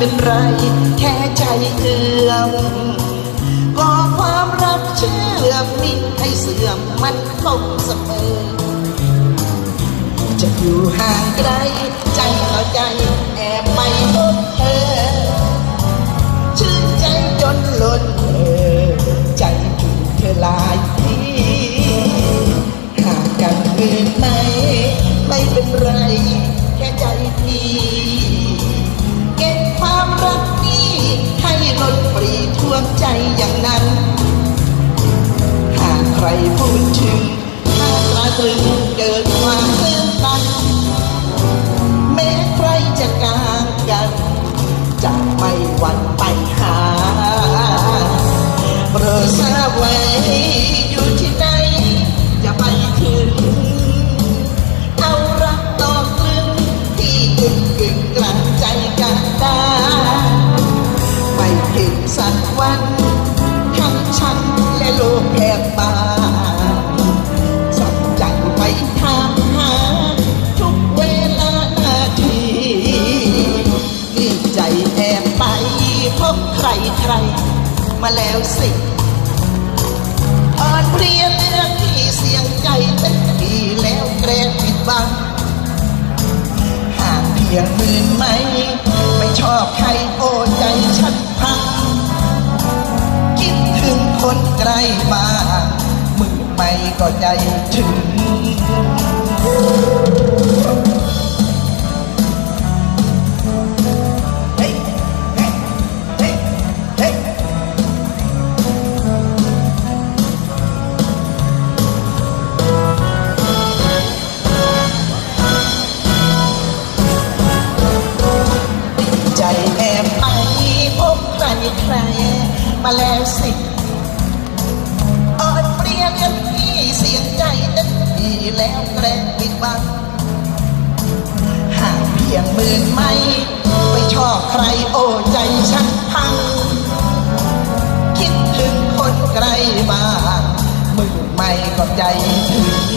เป็นไร แค่ใจเอื้อมก่อความรักเชื่อมมิให้เสื่อมมันคงเสมอ จะอยู่ห่างไกล ใจต่อใจแอบไม่พบเธอ ชื่นใจจนล้นเออใจถูกเธอลายทีห่างกันเกินไหมไม่เป็นไร หากใครพูดถึงถ้าตราตรึงเกิดความตื้นตันแม้ใครจะกางกัน จะไม่หวั่นไปหาโปรดทราบไว้อยู่ที่ไหนจะไปถึงเอารักตอกตรึงที่กึ่งกึ่งกลางใจกันได้ไม่ถึงสักวัน ทั้งฉันและโลกแคบตา ใครมาแล้วสิอ่อนเพลียเรื่องที่เสียงใจเต็มทีแล้วแกล้งปิดบังห่างเพียงหมื่นไหม ไม่ชอบใครโอ้ใจฉันพัง คิดถึงคนไกลบ้ามือไม่ก็ใจถึง มาแล้วสิอ่อนเปรียเรียนพี่เสียงใจเต็มที่แล้วแกล้งปิดบังหางเพียงหมื่นไม่ไม่ชอบใครโอ้ใจฉันพัง คิดถึงคนไกลมามือไม่ก็ใจถึง